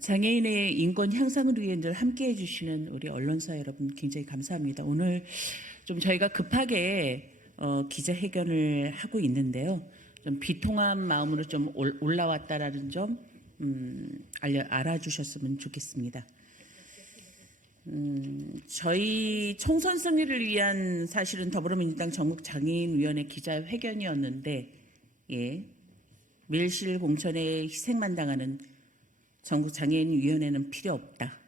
장애인의 인권 향상을 위해 늘 함께해 주시는 우리 언론사 여러분 굉장히 감사합니다. 오늘 좀 저희가 급하게 기자회견을 하고 있는데요. 좀 비통한 마음으로 좀 올라왔다라는 점 알아주셨으면 좋겠습니다. 저희 총선 승리를 위한 사실은 더불어민주당 전국장애인위원회 기자회견이었는데, 밀실 공천에 희생만 당하는 전국장애인위원회는 필요 없다.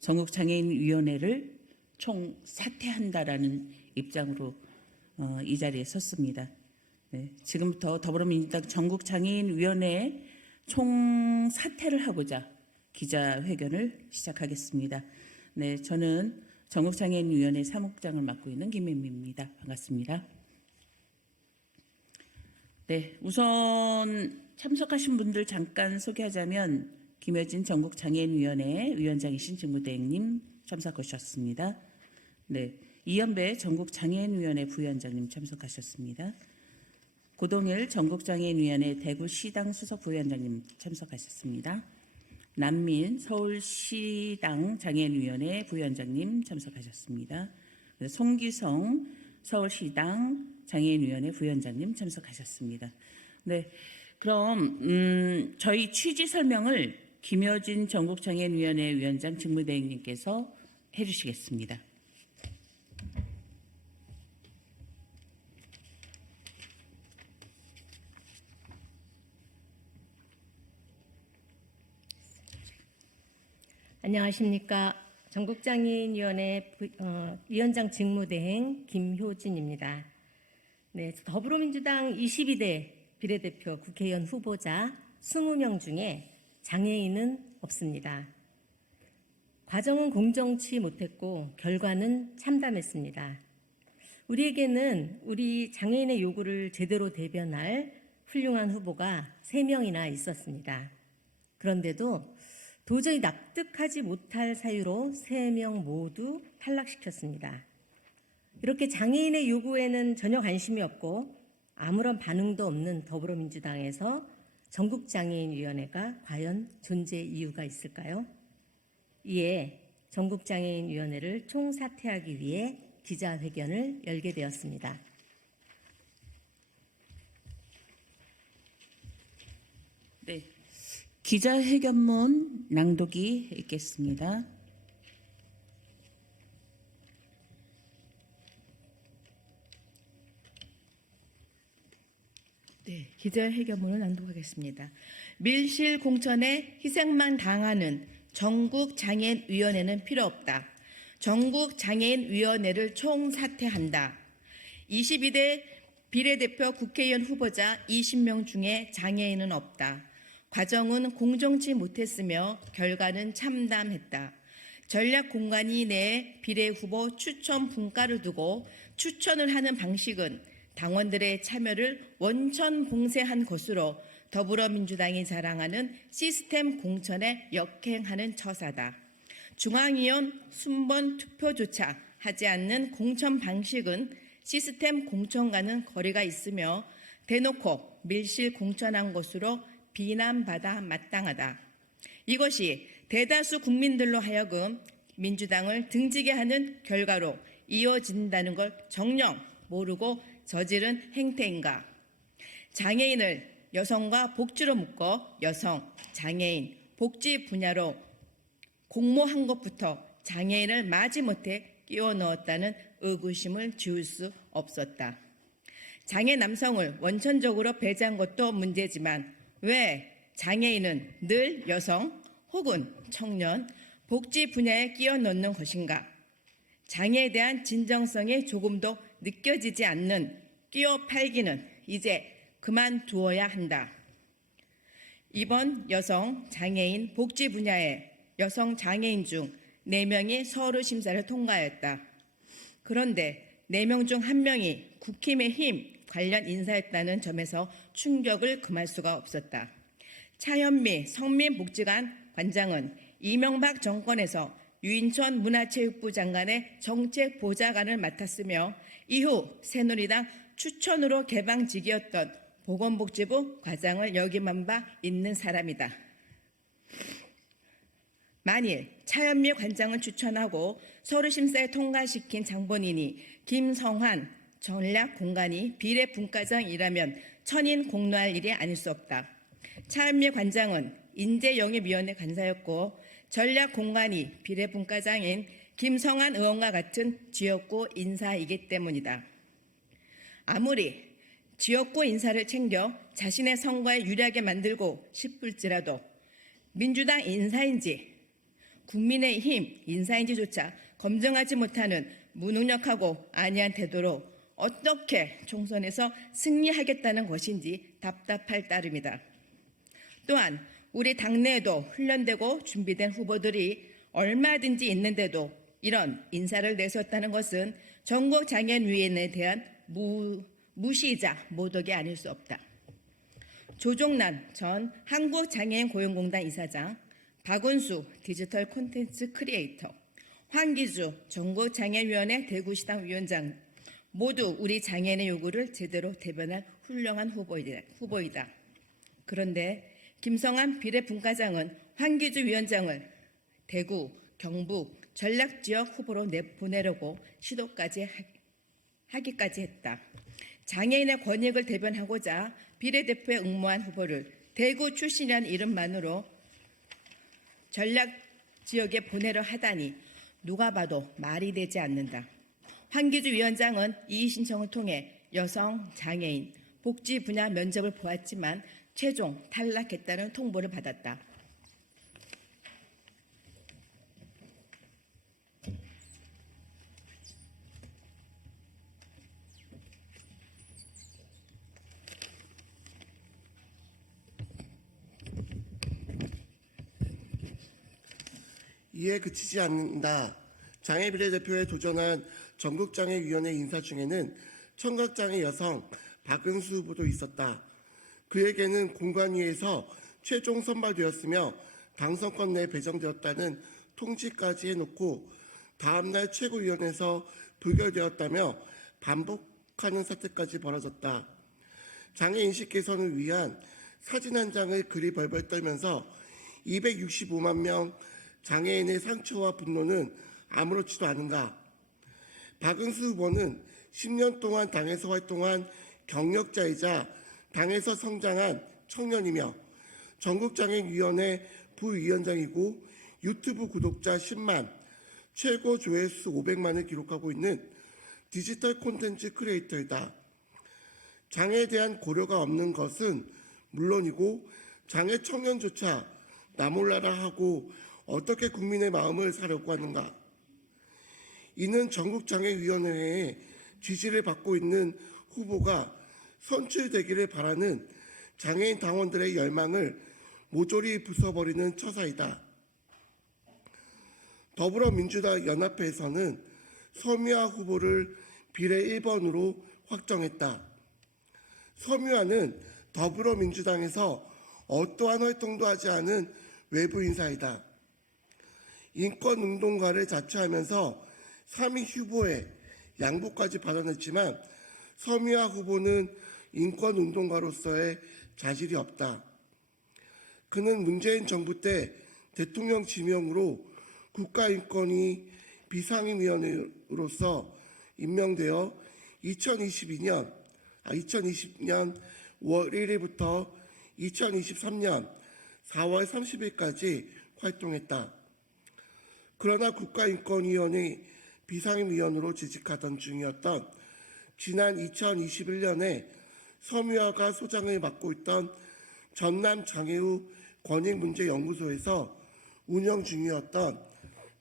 전국장애인위원회를 총 사퇴한다라는 입장으로 이 자리에 섰습니다. 네, 지금부터 더불어민주당 전국장애인위원회 총 사퇴를 하고자 기자회견을 시작하겠습니다. 네, 저는 전국장애인위원회 사무국장을 맡고 있는 김혜미입니다. 반갑습니다. 네, 우선 참석하신 분들 잠깐 소개하자면 김효진 전국장애인위원회 위원장이신 직무대행님 참석하셨습니다. 네, 이연배 전국장애인위원회 부위원장님 참석하셨습니다. 고동일 전국장애인위원회 대구시당 수석부위원장님 참석하셨습니다. 남민 서울시당 장애인위원회 부위원장님 참석하셨습니다. 송기성 서울시당 장애인위원회 부위원장님 참석하셨습니다. 네, 그럼 저희 취지 설명을 김효진 전국장애인위원회 위원장 직무대행님께서 해주시겠습니다. 안녕하십니까. 전국장애인위원회 위원장 직무대행 김효진입니다. 네, 더불어민주당 22대 비례대표 국회의원 후보자 20명 중에 장애인은 없습니다. 과정은 공정치 못했고 결과는 참담했습니다. 우리에게는 우리 장애인의 요구를 제대로 대변할 훌륭한 후보가 3명이나 있었습니다. 그런데도 도저히 납득하지 못할 사유로 3명 모두 탈락시켰습니다. 이렇게 장애인의 요구에는 전혀 관심이 없고 아무런 반응도 없는 더불어민주당에서 전국장애인위원회가 과연 존재 이유가 있을까요? 이에 전국장애인위원회를 총사퇴하기 위해 기자회견을 열게 되었습니다. 네, 기자회견문 낭독이 있겠습니다. 네, 기자회견문을 낭독하겠습니다. 밀실 공천에 희생만 당하는 전국장애인위원회는 필요 없다. 전국장애인위원회를 총사퇴한다. 22대 비례대표 국회의원 후보자 20명 중에 장애인은 없다. 과정은 공정치 못했으며 결과는 참담했다. 전략공관위 내 비례후보 추천 분과를 두고 추천을 하는 방식은 당원들의 참여를 원천봉쇄한 것으로 더불어민주당이 자랑하는 시스템 공천에 역행하는 처사다. 중앙위원 순번 투표조차 하지 않는 공천 방식은 시스템 공천과는 거리가 있으며 대놓고 밀실 공천한 것으로 비난받아 마땅하다. 이것이 대다수 국민들로 하여금 민주당을 등지게 하는 결과로 이어진다는 걸 정녕 모르고 저지른 행태인가. 장애인을 여성과 복지로 묶어 여성, 장애인, 복지 분야로 공모한 것부터 장애인을 마지못해 끼워 넣었다는 의구심을 지울 수 없었다. 장애 남성을 원천적으로 배제한 것도 문제지만 왜 장애인은 늘 여성 혹은 청년, 복지 분야에 끼워 넣는 것인가? 장애에 대한 진정성이 조금도 느껴지지 않는 끼워 팔기는 이제 그만두어야 한다. 이번 여성 장애인 복지 분야에 여성 장애인 중 4명이 서류 심사를 통과했다. 그런데 4명 중 1명이 국힘의힘 관련 인사였다는 점에서 충격을 금할 수가 없었다. 차현미 성민복지관 관장은 이명박 정권에서 유인천 문화체육부 장관의 정책보좌관을 맡았으며 이후 새누리당 추천으로 개방직이었던 보건복지부 과장을 역임한 바 있는 사람이다. 만일 차현미 관장을 추천하고 서류심사에 통과시킨 장본인이 김성환 전략공관이 비례분과장이라면 천인 공로할 일이 아닐 수 없다. 차현미 관장은 인재영입위원회 간사였고 전략공관이 비례분과장인 김성환 의원과 같은 지역구 인사이기 때문이다. 아무리 지역구 인사를 챙겨 자신의 선거에 유리하게 만들고 싶을지라도 민주당 인사인지 국민의힘 인사인지조차 검증하지 못하는 무능력하고 안이한 태도로 어떻게 총선에서 승리하겠다는 것인지 답답할 따름이다. 또한 우리 당내에도 훈련되고 준비된 후보들이 얼마든지 있는데도 이런 인사를 내세웠다는 것은 전국장애인위원회에 대한 무시이자 모독이 아닐 수 없다. 조종란 전 한국장애인고용공단 이사장, 박은수 디지털 콘텐츠 크리에이터, 황기주 전국장애인위원회 대구시당 위원장 모두 우리 장애인의 요구를 제대로 대변할 훌륭한 후보이다. 그런데 김성환 비례분과장은 황기주 위원장을 대구, 경북 전략지역 후보로 내보내려고 시도까지 하기까지 했다. 장애인의 권익을 대변하고자 비례대표에 응모한 후보를 대구 출신이라는 이름만으로 전략지역에 보내려 하다니 누가 봐도 말이 되지 않는다. 황기주 위원장은 이의 신청을 통해 여성, 장애인, 복지 분야 면접을 보았지만 최종 탈락했다는 통보를 받았다. 이에 그치지 않는다. 장애 비례대표에 도전한 전국장애위원회 인사 중에는 청각장애 여성 박은수 후보도 있었다. 그에게는 공관위에서 최종 선발되었으며 당선권 내에 배정되었다는 통지까지 해놓고 다음날 최고위원회에서 부결되었다며 반복하는 사태까지 벌어졌다. 장애 인식 개선을 위한 사진 한 장을 그리 벌벌 떨면서 265만 명 장애인의 상처와 분노는 아무렇지도 않은가. 박은수 후보는 10년 동안 당에서 활동한 경력자이자 당에서 성장한 청년이며 전국장애인위원회 부위원장이고 유튜브 구독자 10만, 최고 조회수 500만을 기록하고 있는 디지털 콘텐츠 크리에이터이다. 장애에 대한 고려가 없는 것은 물론이고 장애 청년조차 나 몰라라 하고 어떻게 국민의 마음을 사려고 하는가. 이는 전국장애위원회의 지지를 받고 있는 후보가 선출되기를 바라는 장애인 당원들의 열망을 모조리 부숴버리는 처사이다. 더불어민주당 연합회에서는 서미화 후보를 비례 1번으로 확정했다. 서미화는 더불어민주당에서 어떠한 활동도 하지 않은 외부 인사이다. 인권운동가를 자처하면서 3위 후보에 양보까지 받아냈지만 서미화 후보는 인권운동가로서의 자질이 없다. 그는 문재인 정부 때 대통령 지명으로 국가인권위 비상임위원으로서 임명되어 2020년 5월 1일부터 2023년 4월 30일까지 활동했다. 그러나 국가인권위원회 비상임위원으로 재직하던 중이었던 지난 2021년에 서미화가 소장을 맡고 있던 전남장애우 권익문제연구소에서 운영 중이었던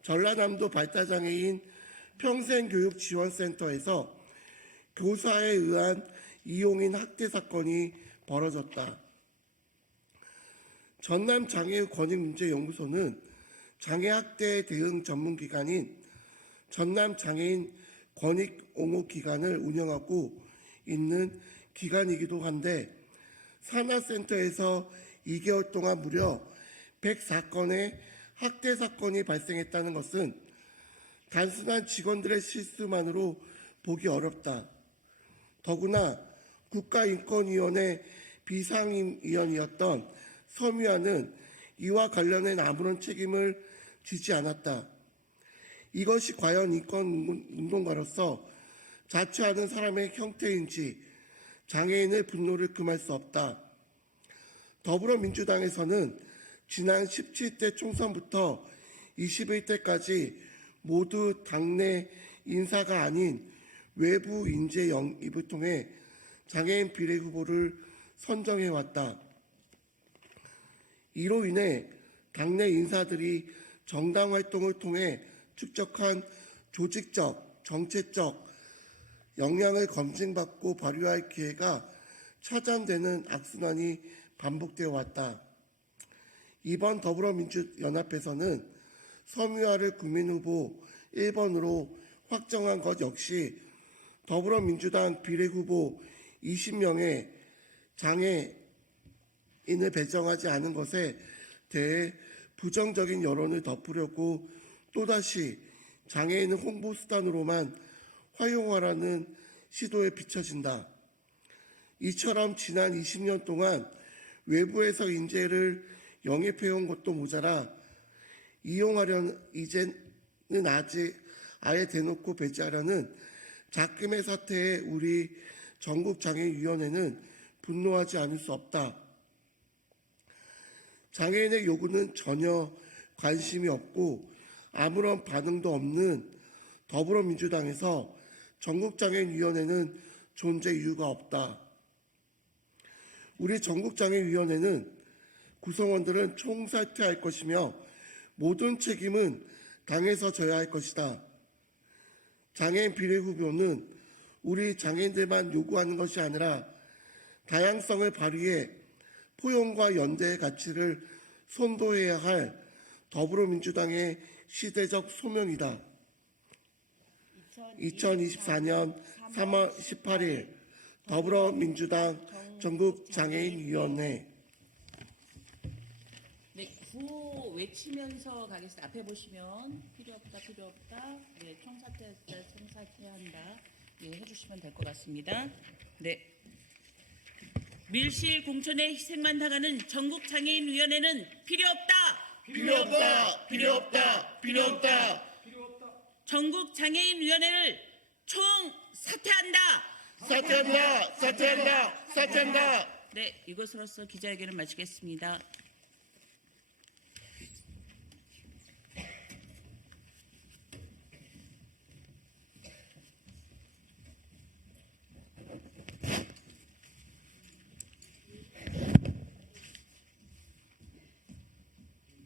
전라남도 발달장애인 평생교육지원센터에서 교사에 의한 이용인 학대 사건이 벌어졌다. 전남장애우 권익문제연구소는 장애학대 대응 전문기관인 전남장애인 권익옹호기관을 운영하고 있는 기관이기도 한데 산하센터에서 2개월 동안 무려 104건의 학대 사건이 발생했다는 것은 단순한 직원들의 실수만으로 보기 어렵다. 더구나 국가인권위원회 비상임위원이었던 서미화는 이와 관련된 아무런 책임을 지지 않았다. 이것이 과연 인권운동가로서 자처하는 사람의 형태인지 장애인의 분노를 금할 수 없다. 더불어민주당에서는 지난 17대 총선부터 21대까지 모두 당내 인사가 아닌 외부 인재 영입을 통해 장애인 비례 후보를 선정해왔다. 이로 인해 당내 인사들이 정당 활동을 통해 축적한 조직적, 정책적 역량을 검증받고 발휘할 기회가 차단되는 악순환이 반복되어 왔다. 이번 더불어민주연합에서는 섬유화를 국민후보 1번으로 확정한 것 역시 더불어민주당 비례후보 20명의 장애인을 배정하지 않은 것에 대해 부정적인 여론을 덮으려고 또다시 장애인을 홍보수단으로만 활용하라는 시도에 비춰진다. 이처럼 지난 20년 동안 외부에서 인재를 영입해온 것도 모자라 이제는 아예 대놓고 배제하려는 작금의 사태에 우리 전국장애인위원회는 분노하지 않을 수 없다. 장애인의 요구는 전혀 관심이 없고 아무런 반응도 없는 더불어민주당에서 전국장애인위원회는 존재 이유가 없다. 우리 전국장애인위원회는 구성원들은 총사퇴할 것이며 모든 책임은 당에서 져야 할 것이다. 장애인 비례 후보는 우리 장애인들만 요구하는 것이 아니라 다양성을 발휘해 포용과 연대의 가치를 선도해야 할 더불어민주당의 시대적 소명이다. 2024년 3월 18일 더불어민주당 전국장애인위원회. 네, 구호 외치면서 가겠습니다. 앞에 보시면 필요 없다, 필요 없다. 네, 총사퇴한다. 예, 해주시면 될 것 같습니다. 네. 밀실 공천에 희생만 당하는 전국장애인위원회는 필요 없다. 필요 없다. 필요 없다. 필요 없다. 전국장애인위원회를 총사퇴한다. 사퇴한다. 사퇴한다. 사퇴한다. 네, 이것으로서 기자회견을 마치겠습니다.